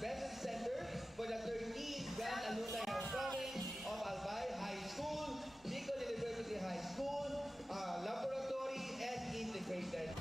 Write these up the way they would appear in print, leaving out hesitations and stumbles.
Benson Center for the 13th Grand Alumni Homecoming of Albay High School, Bicol University High School, Laboratory, and Integrated.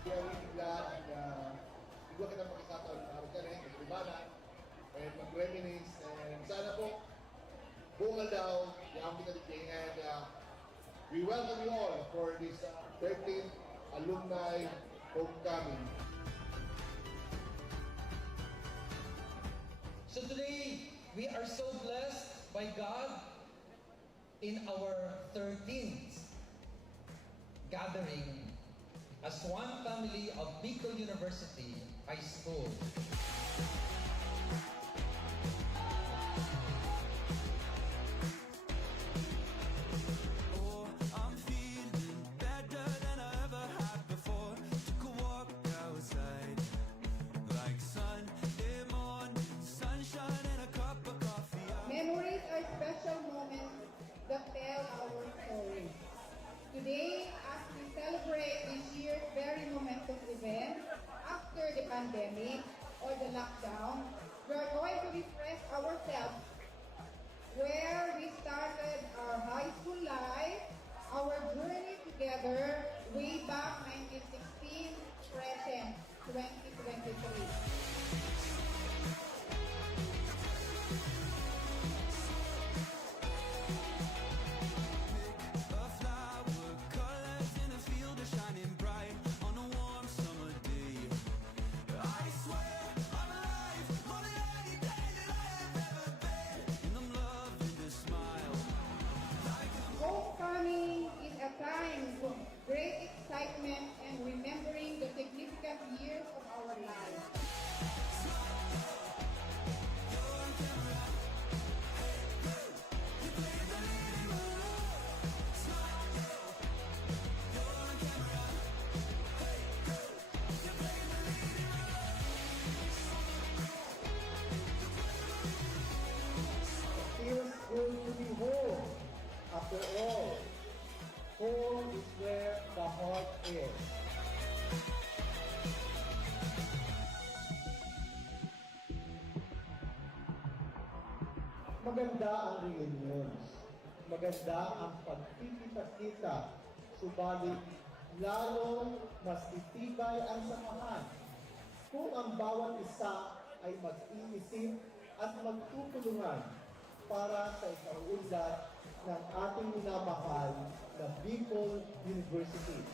We are really glad na bigwa kita makikataon na araw ka rin, mag-ibanan, and mag-reminisce, and sana po, bungal daw, yung kita dito, and we welcome you all for this 13th Alumni Homecoming. So today, we are so blessed by God in our 13th gathering as one family of Bicol University High School. Oh, I'm feeling better than I ever had before. Took a walk outside, like Sunday morning, sunshine and a cup of coffee. Memories are special moments that tell our story. Today, as we celebrate this year's very momentous event after the pandemic or the lockdown, we are going to refresh ourselves where we started our high school life, our journey together way back 1916, present 2023. Shining bright on a warm summer day. I swear I'm alive, more than any day that I have ever been. And I'm loving this smile. Homecoming is a time of great excitement and remembering the significant years of our lives. Feels good to be home. After all, home is where the heart is. Maganda ang reunions. Maganda ang pagkikita-kita. Subalit, lalong mas titibay ang samahan kung ang bawat isa ay mag-iisip at magtutulungan para sa ikaunlad ng ating minamahal na Bicol University.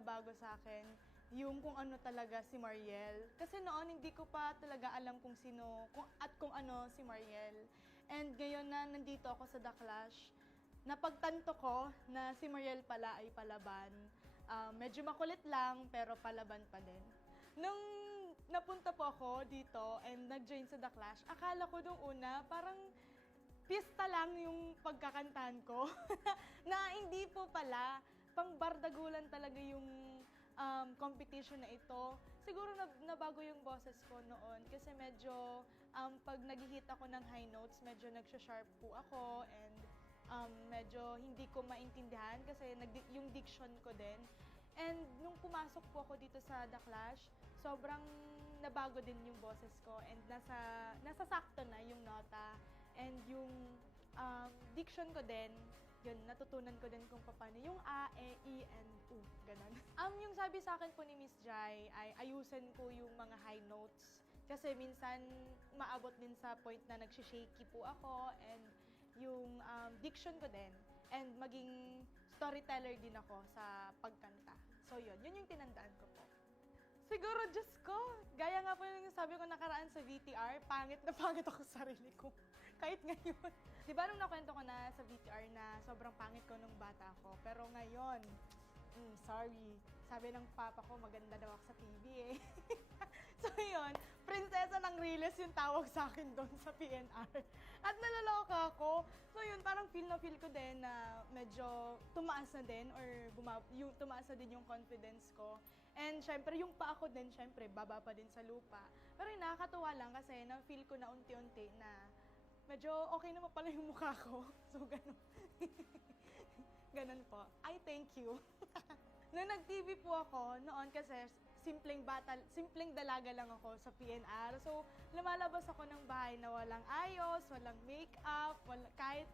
nabago sa akin yung kung ano talaga si Mariel. Kasi noon hindi ko pa talaga alam kung sino at kung ano si Mariel. And ngayon na nandito ako sa The Clash, napagtanto ko na si Mariel pala ay palaban. Medyo makulit lang pero palaban pa din. Nung napunta po ako dito and nag-join sa The Clash, akala ko nung una parang pista lang yung pagkakantahan ko. Na hindi po pala, pangbardagulan talaga yung competition na ito. Siguro nabago yung boses ko noon kasi medyo pag nag-hit ako ng high notes, medyo nagsha-sharp po ako and medyo hindi ko maintindihan kasi yung diction ko din. And nung pumasok po ako dito sa The Clash, sobrang nabago din yung boses ko and nasa sakto na yung nota and yung diction ko din. Yun, natutunan ko din kung paano yung A, E, I, and U, ganun. Yung sabi sa akin po ni Miss Jai ay ayusin ko yung mga high notes. Kasi minsan maabot din sa point na nagsishaky po ako and yung diction ko din. And maging storyteller din ako sa pagkanta. So yun yung tinandaan ko po. Siguro, Diyos ko, gaya nga po yung sabi ko nakaraan sa VTR, pangit na pangit ako sa sarili ko. Kahit ngayon. Di ba nung nakwento ko na sa VTR na sobrang pangit ko nung bata ako, pero ngayon, sorry. Sabi ng papa ko, maganda daw ako sa TV eh. So yun, prinsesa ng Riles yung tawag sa akin doon sa PNR. At nalaloka ako. So yun, parang feel ko din na medyo tumaas na din or tumaas na din yung confidence ko. And syempre, yung pa ako din, syempre, baba pa din sa lupa. Pero yun, nakakatuwa lang kasi na-feel ko na unti-unti na medyo okay naman pala yung mukha ko. So ganun. Ganun po. I thank you. Nung nag-TV po ako, noon kasi simpleng dalaga lang ako sa PNR. So, lumalabas ako ng bahay na walang ayos, walang makeup, kahit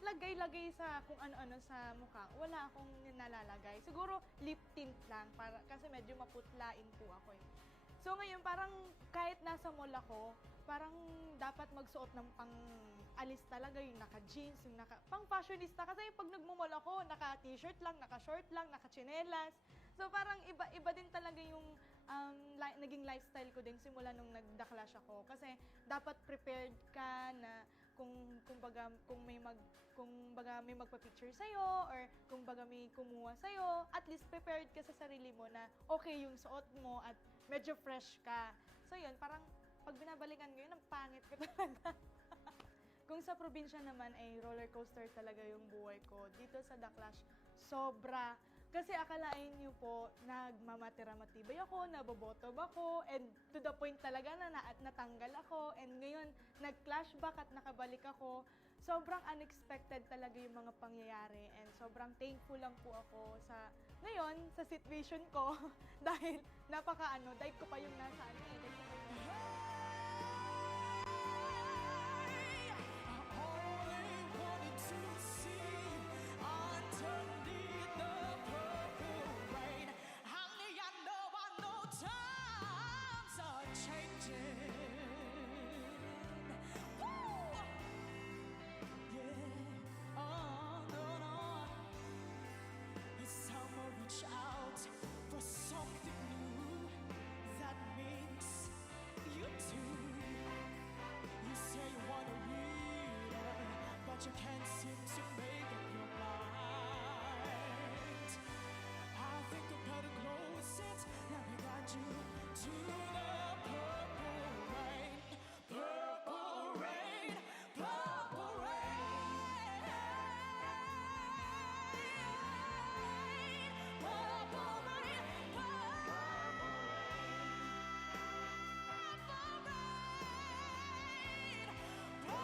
lagay-lagay sa kung ano-ano sa mukha, wala akong nalalagay. Siguro lip tint lang, kasi medyo maputlain po ako eh. So ngayon, parang kahit nasa mall ako, parang dapat magsuot ng pang-alis talaga, yung naka-jeans, yung pang-fashionista. Kasi pag nagmumall ako, naka-t-shirt lang, naka-short lang, naka-chinelas. So parang iba din talaga yung naging lifestyle ko din simula nung nag-The Clash ako. Kasi dapat prepared ka na kung may magpa-picture sa'yo or kung baga may kumuha sa'yo, at least prepared ka sa sarili mo na okay yung suot mo at medyo fresh ka. So yun, parang pag binabalikan ko yun, ang pangit ko talaga. Kung sa probinsya naman ay roller coaster talaga yung buhay ko. Dito sa The Clash, sobra. Kasi akalain niyo po, nagmamatira-matibay ako, nabobotob ako, and to the point talaga na natanggal ako. And ngayon, nag-flashback at nakabalik ako. Sobrang unexpected talaga yung mga pangyayari. And sobrang thankful lang po ako ngayon, sa situation ko. Dahil dahil ko pa yung nasa dahil ko pa yung but you can't seem to make up your mind. I think I better close it. Let me guide you to the purple rain. Purple rain, purple rain. Purple rain, purple rain. Purple rain.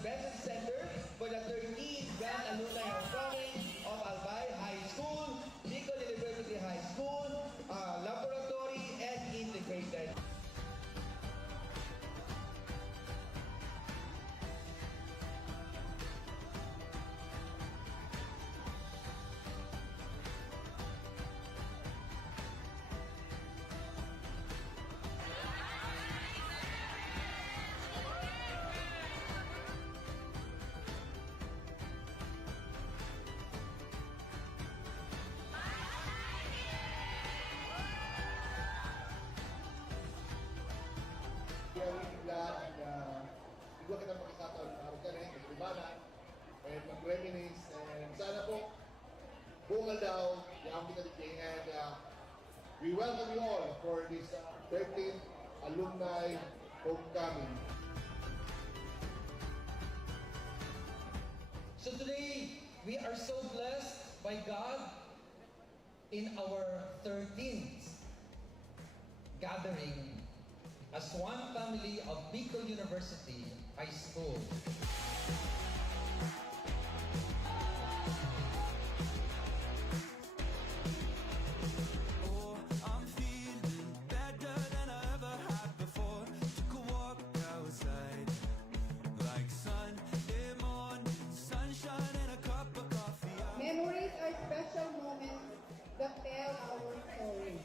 Convention Center for the 13th Grand Alumni Homecoming of Albay High School, Bicol University High School, Laboratory, and Integrated. We are really glad na bigyan kita pagkakataon na araw ka rin, maglibanan, and mag-reminisce, and sana po, bungal daw, yung kita dito, and we welcome you all for this 13th Alumni Homecoming. So today, we are so blessed by God in our 13th gathering as one family of Bicol University High School. Oh, I'm feeling better than I ever had before. Took a walk outside, like Sunday morning, sunshine and a cup of coffee. Memories are special moments that tell our story.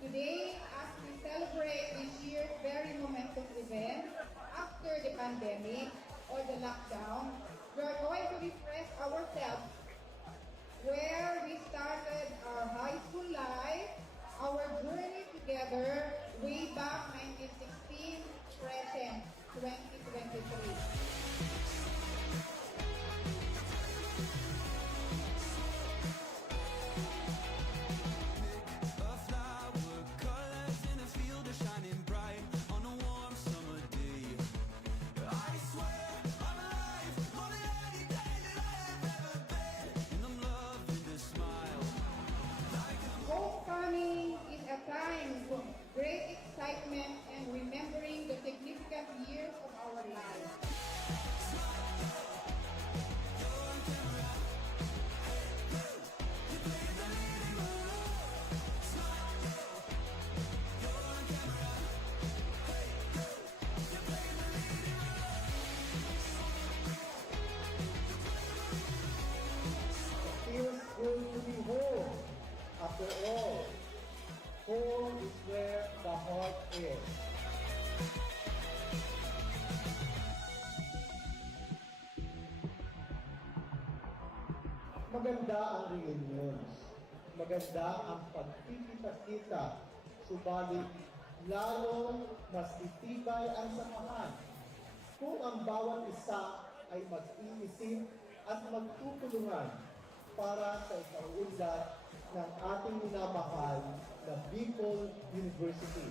Today, as we celebrate this year's very momentous event after the pandemic or the lockdown, we are going to refresh ourselves where we started our high school life, our journey together way back 1916, present 2023. A flower, colors in a field are shining bright on a warm summer day. I swear I'm alive, more than any day that I have ever been, and I'm loving the smile. Homecoming is a time of great excitement and remembering the significant years of our lives. Feels good to be home. After all, home is where the heart is. Maganda ang reunions. Maganda ang pagkikita-kita. Subalit, lalong mas titibay ang samahan kung ang bawat isa ay mag-iisip at magtutulungan para sa ikaunlad ng ating minamahal na Bicol University.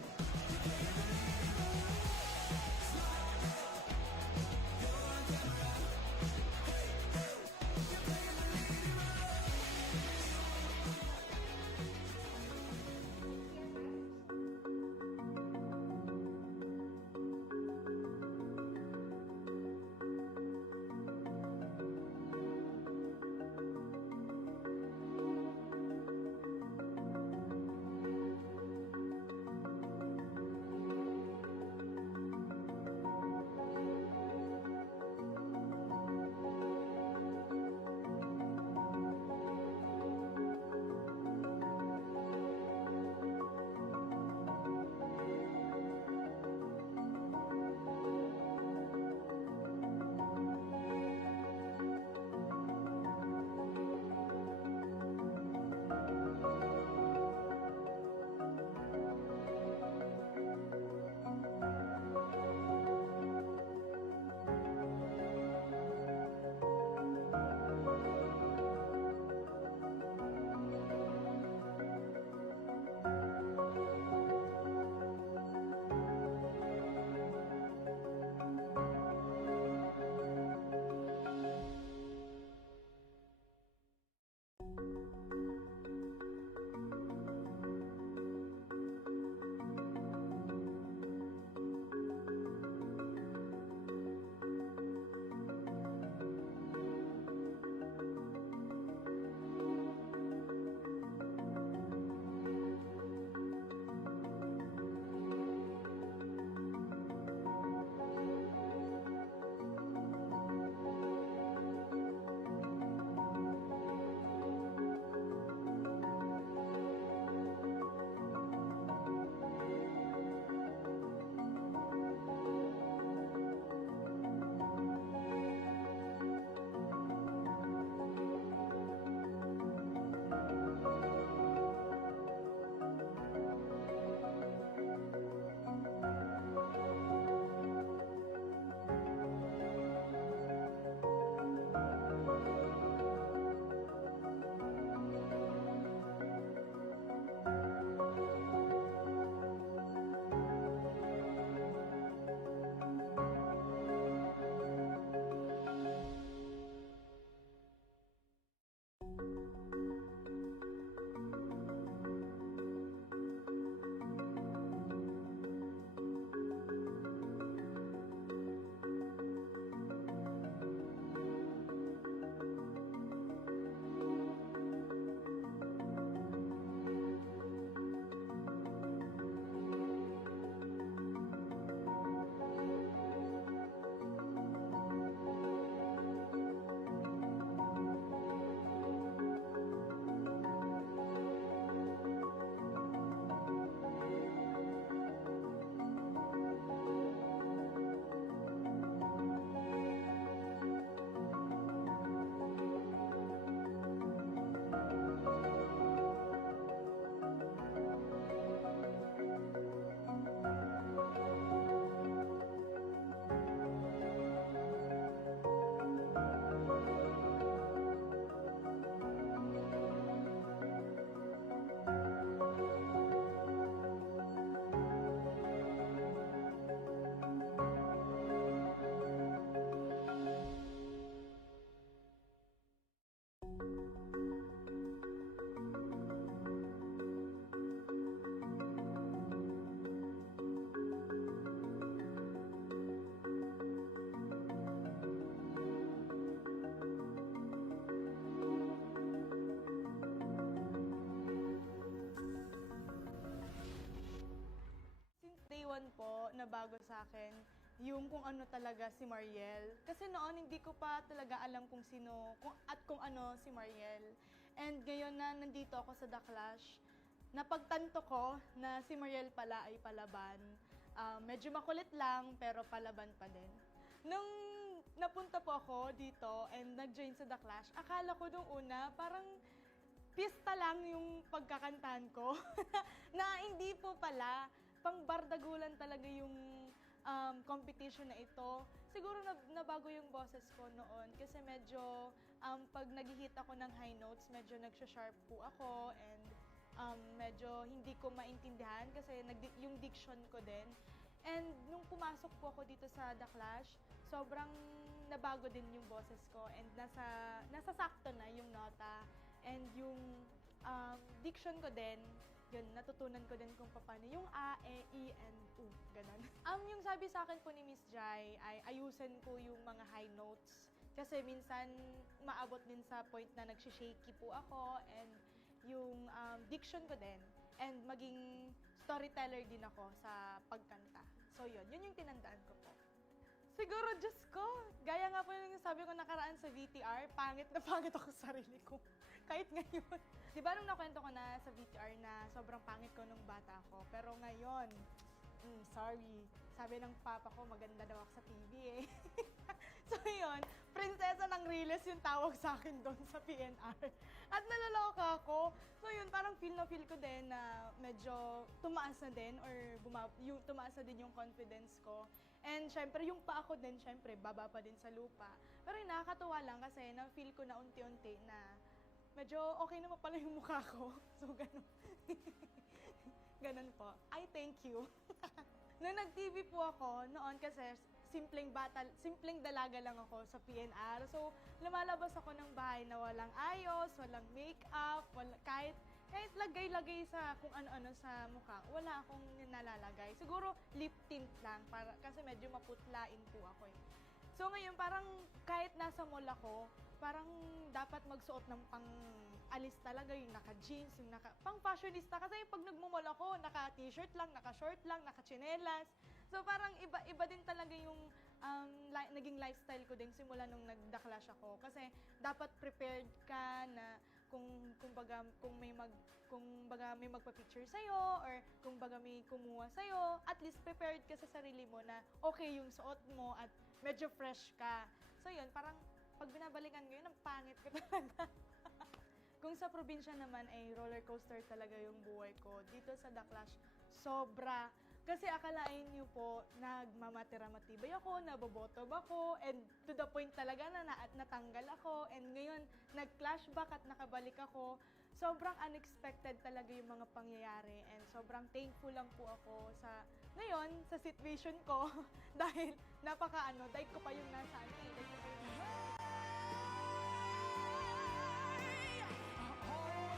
doon po, nabago sa akin yung kung ano talaga si Mariel. Kasi noon, hindi ko pa talaga alam kung sino, kung ano si Mariel. And ngayon na nandito ako sa The Clash, napagtanto ko na si Mariel pala ay palaban. Medyo makulit lang, pero palaban pa din. Nung napunta po ako dito and nag-join sa The Clash, akala ko nung una parang pista lang yung pagkakantahan ko. Na hindi po pala, pang bardagulan talaga yung competition na ito. Siguro nabago yung boses ko noon kasi medyo pag nag-hit ako ng high notes, medyo nagsha-sharp po ako and medyo hindi ko maintindihan kasi yung diction ko din. And nung pumasok po ako dito sa The Clash, sobrang nabago din yung boses ko and nasa sakto na yung nota and yung diction ko din. Yun, natutunan ko din kung paano yung A, E, I, and U, ganun. Yung sabi sa akin po ni Miss Jai ay ayusin ko yung mga high notes. Kasi minsan maabot din sa point na nagsishaky po ako and yung diction ko din. And maging storyteller din ako sa pagkanta. So yun yung tinandaan ko po. Siguro, Diyos ko, gaya nga po yung sabi ko nakaraan sa VTR, pangit na pangit ako sa sarili ko. Kahit ngayon. Di ba nung nakwento ko na sa VTR na sobrang pangit ko nung bata ako, pero ngayon, sorry. Sabi ng papa ko, maganda daw ako sa TV eh. So yun, prinsesa ng Riles yung tawag sa akin doon sa PNR. At nalaloka ako. So yun, parang feel ko din na medyo tumaas na din or tumaas na din yung confidence ko. And syempre, yung pa ako din, syempre, baba pa din sa lupa. Pero yun, nakakatuwa lang kasi na-feel ko na unti-unti na medyo okay naman pala yung mukha ko. So, ganun. Ganun po. I thank you. Nung nag-TV po ako, noon kasi simpleng dalaga lang ako sa PNR. So, lumalabas ako ng bahay na walang ayos, walang makeup, kahit lagay-lagay sa kung ano-ano sa mukha, wala akong nalalagay. Siguro lip tint lang, kasi medyo maputlain po ako eh. So ngayon, parang kahit nasa mall ako, parang dapat magsuot ng pang-alis talaga, yung naka-jeans, yung pang-fashionista. Kasi pag nagmumall ako, naka-t-shirt lang, naka-short lang, naka-chinelas. So parang iba din talaga yung naging lifestyle ko din simula nung nag-The Clash ako. Kasi dapat prepared ka na kung may magpa-picture sa'yo or kung baga may kumuha sa'yo, at least prepared ka sa sarili mo na okay yung suot mo at medyo fresh ka. So yun, parang pag binabalikan ko yun, ang pangit ko talaga. Kung sa probinsya naman ay roller coaster talaga yung buhay ko. Dito sa The Clash, sobra. Kasi akalain niyo po, nagmamatira-matibay ako, nabobotob ako, and to the point talaga na natanggal ako, and ngayon, nag-flashback at nakabalik ako. Sobrang unexpected talaga yung mga pangyayari, and sobrang thankful lang po ako ngayon, sa situation ko, dahil dahil ko pa yung nasa I always